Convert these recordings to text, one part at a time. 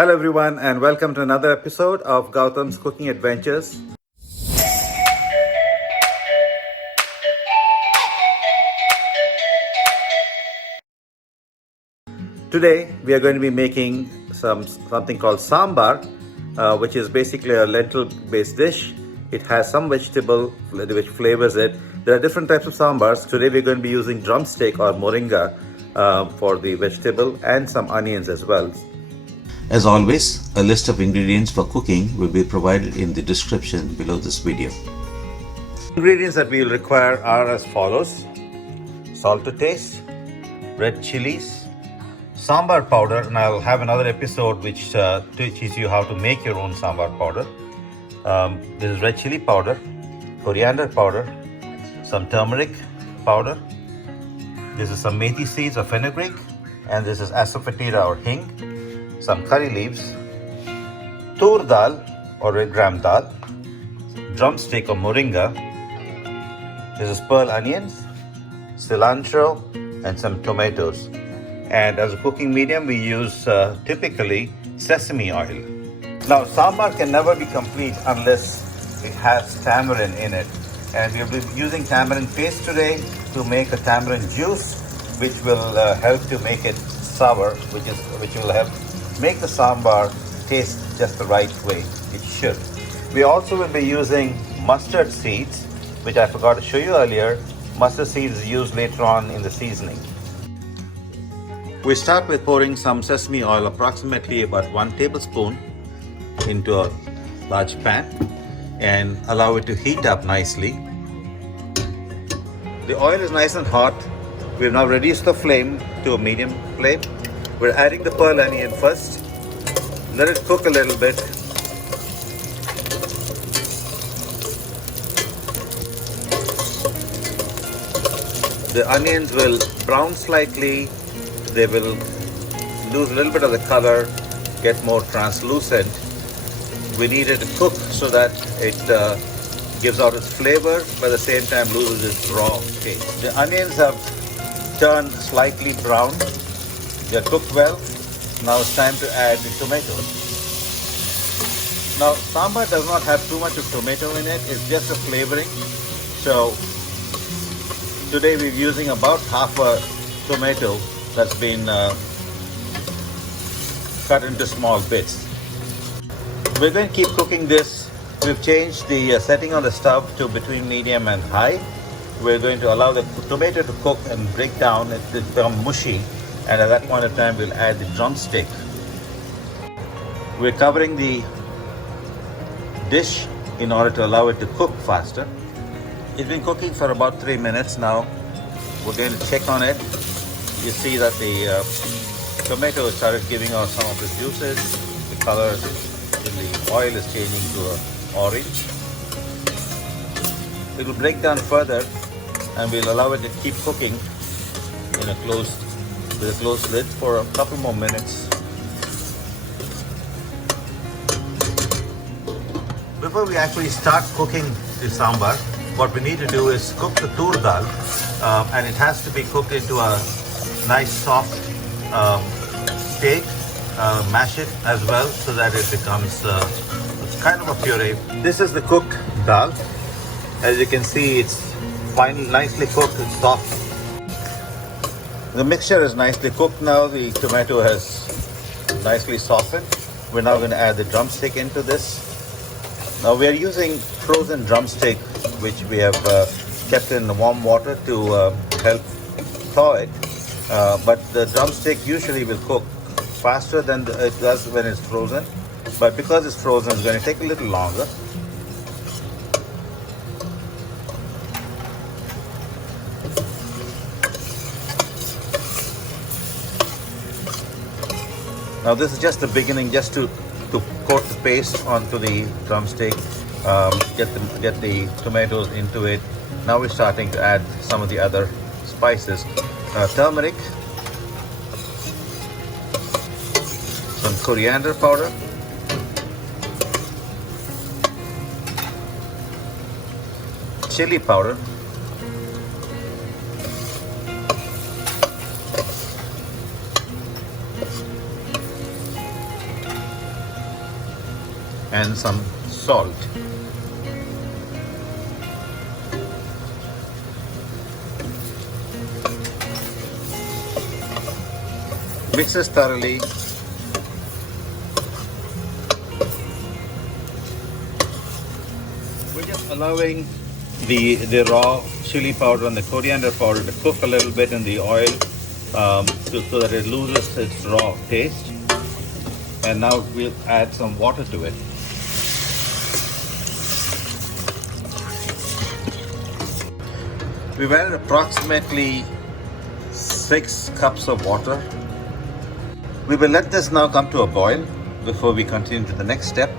Hello everyone and welcome to another episode of Gautam's Cooking Adventures. Today we are going to be making something called sambar, which is basically a lentil-based dish. It has some vegetable which flavors it. There are different types of sambars. Today we're going to be using drumstick or moringa for the vegetable and some onions as well. As always, a list of ingredients for cooking will be provided in the description below this video. Ingredients that we will require are as follows: salt to taste, red chilies, sambar powder, and I'll have another episode which teaches you how to make your own sambar powder. This is red chili powder, coriander powder, some turmeric powder. This is some methi seeds or fenugreek, and this is Asafoetida or Hing. Some curry leaves, Toor Dal or red gram dal, drumstick or Moringa. This is pearl onions, Cilanro, and some tomatoes. And as a cooking medium, we use typically sesame oil. Now, sambar can never be complete unless it has tamarind in it. And we'll be using tamarind paste today to make a tamarind juice, which will help to make it sour, which will help make the sambar taste just the right way it should. We also will be using mustard seeds, which I forgot to show you earlier. Mustard seeds is used later on in the seasoning. We start with pouring some sesame oil, approximately about 1 tablespoon, into a large pan and allow it to heat up nicely. The oil is nice and hot. We have now reduced the flame to a medium flame. We're adding the pearl onion first. Let it cook a little bit. The onions will brown slightly. They will lose a little bit of the color, get more translucent. We need it to cook so that it gives out its flavor, but at the same time loses its raw taste. The onions have turned slightly brown. They're cooked well. Now it's time to add the tomatoes. Now, sambar does not have too much of tomato in it. It's just a flavoring. So today we're using about half a tomato that's been cut into small bits. We're going to keep cooking this. We've changed the setting on the stove to between medium and high. We're going to allow the tomato to cook and break down, it to become mushy. And at that point of time, we'll add the drumstick. We're covering the dish in order to allow it to cook faster. It's been cooking for about 3 minutes now. We're going to check on it. You see that the tomato has started giving out some of its juices. The color in the oil is changing to orange. It will break down further and we'll allow it to keep cooking with a closed lid for a couple more minutes. Before we actually start cooking the sambar, what we need to do is cook the Toor Dal, and it has to be cooked into a nice soft steak. Mash it as well so that it becomes kind of a puree. This is the cooked dal. As you can see, it's nicely cooked and soft. The mixture is nicely cooked now. The tomato has nicely softened. We're now going to add the drumstick into this. Now we are using frozen drumstick, which we have kept in warm water to help thaw it. But the drumstick usually will cook faster than it does when it's frozen. But because it's frozen, it's going to take a little longer. Now this is just the beginning, just to coat the paste onto the drumstick, get the tomatoes into it. Now we're starting to add some of the other spices. Turmeric, some coriander powder, chili powder, and some salt. Mix this thoroughly. We're just allowing the raw chili powder and the coriander powder to cook a little bit in the oil so that it loses its raw taste. And now we'll add some water to it. We've added approximately 6 cups of water. We will let this now come to a boil before we continue to the next step.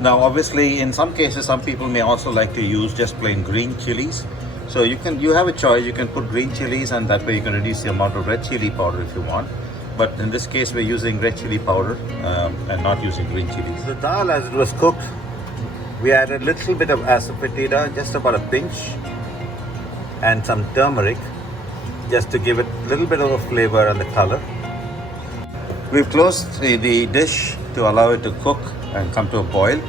Now obviously in some cases some people may also like to use just plain green chilies. So you have a choice, you can put green chilies and that way you can reduce the amount of red chili powder if you want. But in this case we're using red chili powder and not using green chilies. The dal, as it was cooked, we added a little bit of Asafoetida, just about a pinch, and some turmeric just to give it a little bit of a flavor and the color. We've closed the dish to allow it to cook and come to a boil.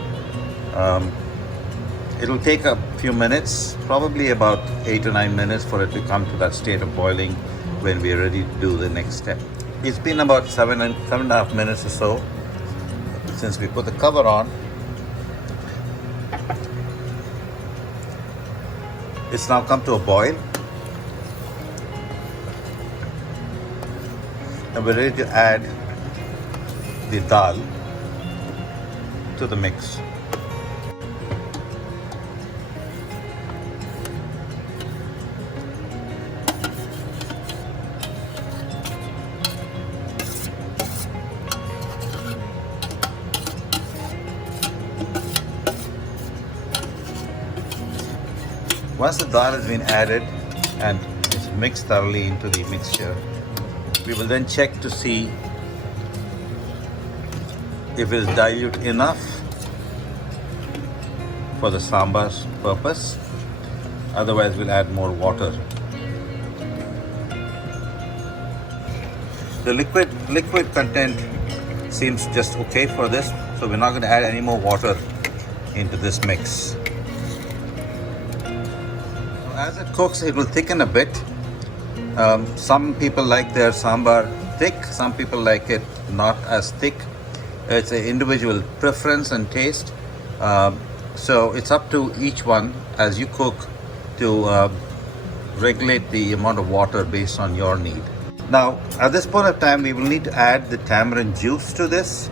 It'll take a few minutes, probably about 8 or 9 minutes for it to come to that state of boiling when we're ready to do the next step. It's been about 7.5 minutes or so since we put the cover on. It's now come to a boil. And we're ready to add the dal to the mix. Once the dal has been added and it's mixed thoroughly into the mixture, we will then check to see if it is dilute enough for the sambar's purpose. Otherwise we'll add more water. The liquid content seems just okay for this, so we're not going to add any more water into this mix. As it cooks, it will thicken a bit. Some people like their sambar thick, some people like it not as thick. It's an individual preference and taste. So it's up to each one as you cook to regulate the amount of water based on your need. Now, at this point of time, we will need to add the tamarind juice to this.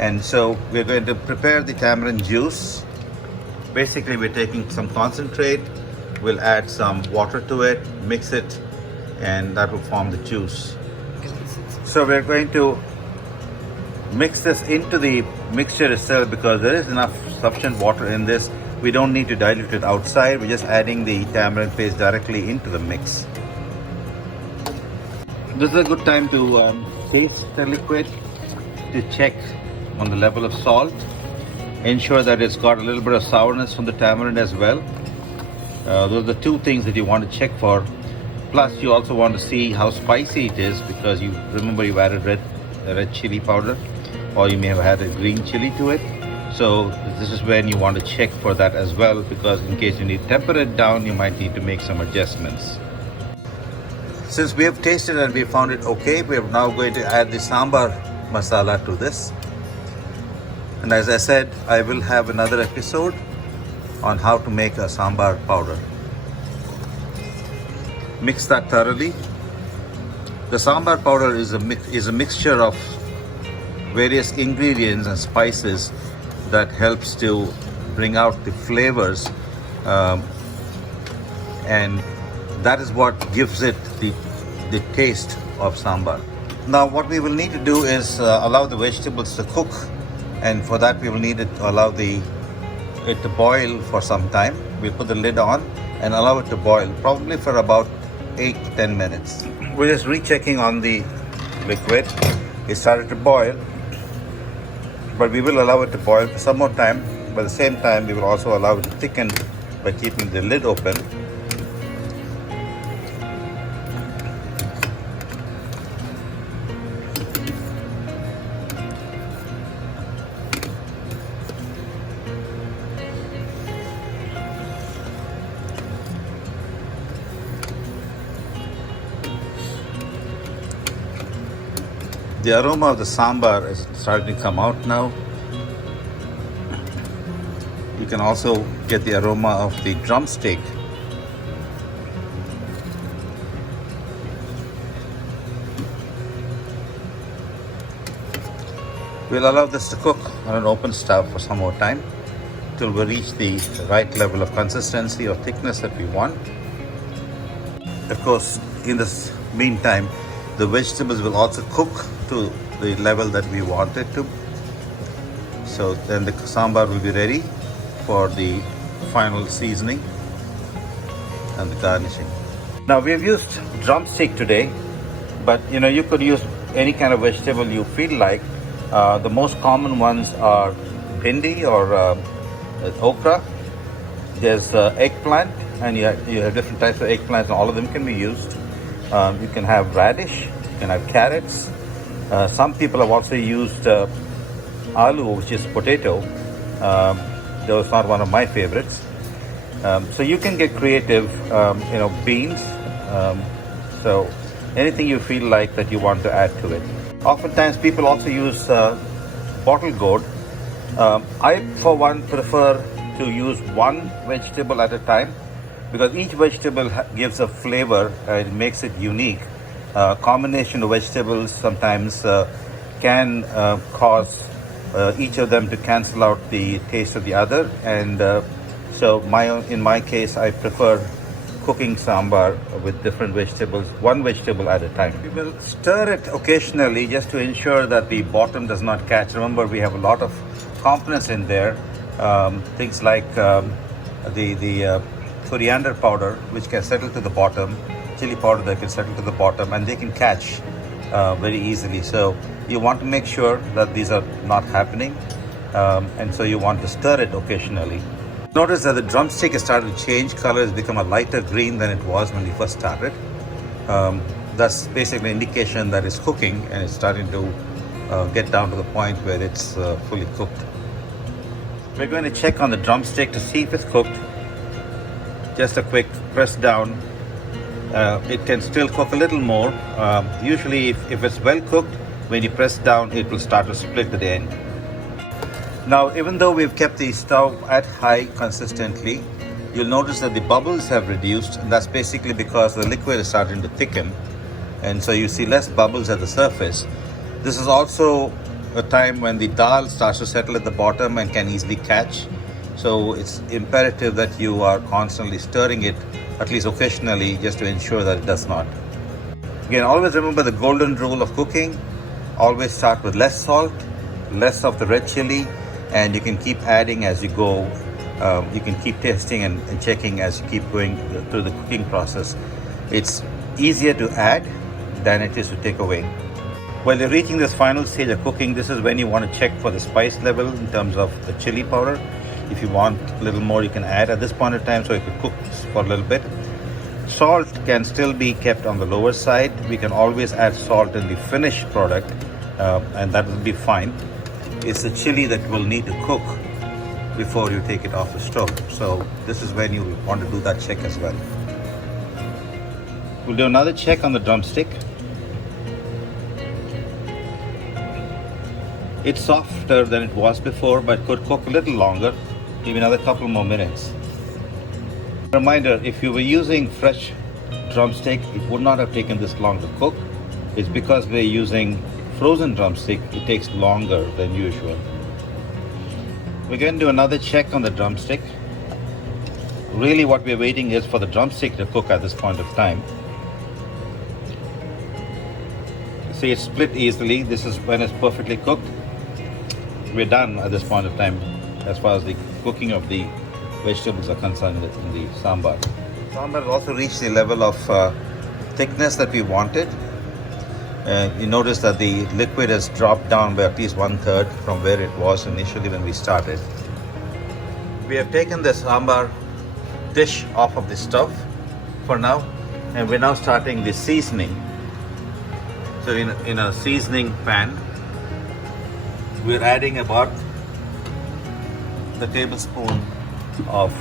And so we're going to prepare the tamarind juice. Basically, we're taking some concentrate, we'll add some water to it, mix it, and that will form the juice. So we're going to mix this into the mixture itself because there is enough sufficient water in this. We don't need to dilute it outside, we're just adding the tamarind paste directly into the mix. This is a good time to taste the liquid, to check on the level of salt. Ensure that it's got a little bit of sourness from the tamarind as well. Those are the two things that you want to check for. Plus you also want to see how spicy it is because you remember you've added red chili powder, or you may have added green chili to it. So this is when you want to check for that as well, because in case you need to temper it down, you might need to make some adjustments. Since we have tasted and we found it okay, we are now going to add the sambar masala to this. And as I said, I will have another episode on how to make a sambar powder. Mix that thoroughly. The sambar powder is a mixture of various ingredients and spices that helps to bring out the flavors, and that is what gives it the taste of sambar. Now what we will need to do is allow the vegetables to cook, and for that we will need to allow it to boil for some time. We'll put the lid on and allow it to boil probably for about 8 to 10 minutes. We're just rechecking on the liquid. It started to boil, but we will allow it to boil for some more time. But at the same time, we will also allow it to thicken by keeping the lid open. The aroma of the sambar is starting to come out now. You can also get the aroma of the drumstick. We'll allow this to cook on an open stove for some more time till we reach the right level of consistency or thickness that we want. Of course, in this meantime, the vegetables will also cook to the level that we want it to. So then the sambar will be ready for the final seasoning and the garnishing. Now we have used drumstick today, but you could use any kind of vegetable you feel like. The most common ones are bhindi or okra. There's eggplant, and you have different types of eggplants, and all of them can be used. You can have radish, you can have carrots. Some people have also used aloo, which is potato. That was not one of my favorites. So you can get creative, beans. So anything you feel like that you want to add to it. Oftentimes people also use bottle gourd. I, for one, prefer to use one vegetable at a time because each vegetable gives a flavor and it makes it unique. Combination of vegetables sometimes can cause each of them to cancel out the taste of the other, and so in my case I prefer cooking sambar with different vegetables, one vegetable at a time. We will stir it occasionally just to ensure that the bottom does not catch. Remember, we have a lot of components in there, things like the coriander powder, which can settle to the bottom, chili powder that can settle to the bottom, and they can catch very easily. So you want to make sure that these are not happening, and so you want to stir it occasionally. Notice that the drumstick has started to change color. It's become a lighter green than it was when we first started. That's basically an indication that it's cooking and it's starting to get down to the point where it's fully cooked. We're going to check on the drumstick to see if it's cooked. Just a quick press down. It can still cook a little more. Usually if it's well cooked, when you press down, it will start to split at the end. Now, even though we've kept the stove at high consistently, you'll notice that the bubbles have reduced, and that's basically because the liquid is starting to thicken, and so you see less bubbles at the surface. This is also a time when the dal starts to settle at the bottom and can easily catch. So it's imperative that you are constantly stirring it, at least occasionally, just to ensure that it does not. Again, always remember the golden rule of cooking. Always start with less salt, less of the red chili, and you can keep adding as you go. You can keep tasting and checking as you keep going through the cooking process. It's easier to add than it is to take away. While you're reaching this final stage of cooking, this is when you want to check for the spice level in terms of the chili powder. If you want a little more, you can add at this point in time, so you can cook for a little bit. Salt can still be kept on the lower side. We can always add salt in the finished product, and that will be fine. It's the chili that will need to cook before you take it off the stove. So this is when you want to do that check as well. We'll do another check on the drumstick. It's softer than it was before, but could cook a little longer, maybe another couple more minutes. Reminder, if you were using fresh drumstick, it would not have taken this long to cook. It's because we're using frozen drumstick, it takes longer than usual. We're going to do another check on the drumstick. Really what we're waiting is for the drumstick to cook at this point of time. See, it's split easily. This is when it's perfectly cooked. We're done at this point of time as far as the cooking of the vegetables are concerned in the sambar. Sambar has also reached the level of thickness that we wanted. You notice that the liquid has dropped down by at least 1/3 from where it was initially when we started. We have taken the sambar dish off of the stove for now, and we're now starting the seasoning. So in a seasoning pan, we're adding about the tablespoon of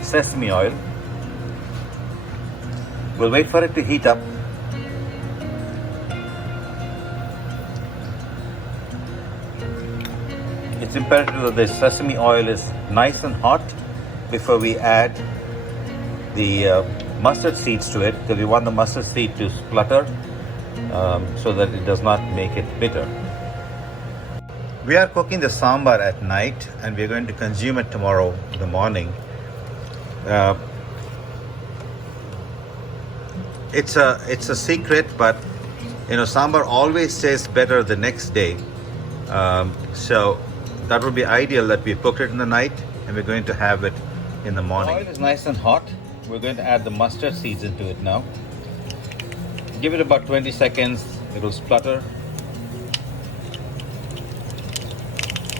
sesame oil. We'll wait for it to heat up. It's imperative that the sesame oil is nice and hot before we add the mustard seeds to it, because we want the mustard seed to splutter so that it does not make it bitter. We are cooking the sambar at night and we're going to consume it tomorrow in the morning. It's a secret, but sambar always tastes better the next day. So that would be ideal that we cook it in the night and we're going to have it in the morning. The oil is nice and hot. We're going to add the mustard seeds into it now. Give it about 20 seconds. It will splutter.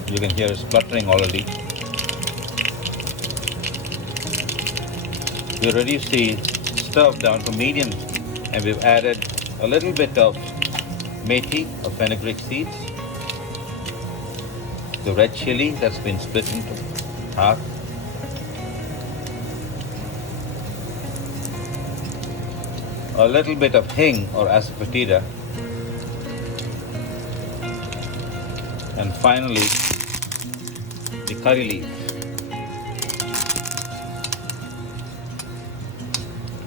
You can hear it spluttering already. We reduce the stove down to medium and we've added a little bit of methi or fenugreek seeds, the red chili that's been split into half, a little bit of hing or Asafoetida, and finally the curry leaf.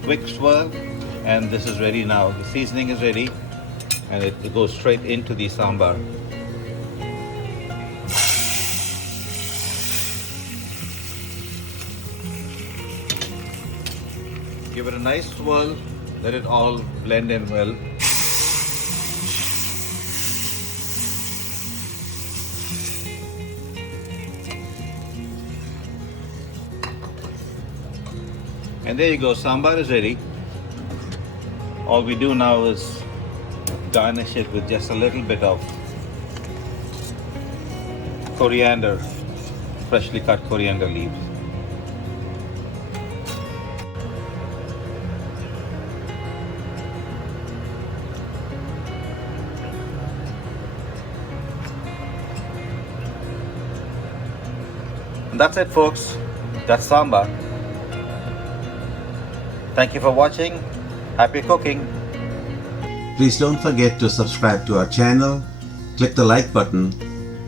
Quick swirl and this is ready now. The seasoning is ready and it goes straight into the sambar. Give it a nice swirl, let it all blend in well. And there you go, sambar is ready. All we do now is garnish it with just a little bit of coriander, freshly cut coriander leaves. And that's it, folks. That's sambar. Thank you for watching. Happy cooking. Please don't forget to subscribe to our channel, click the like button,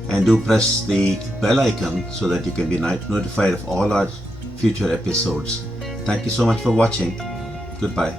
and do press the bell icon so that you can be notified of all our future episodes. Thank you so much for watching. Goodbye.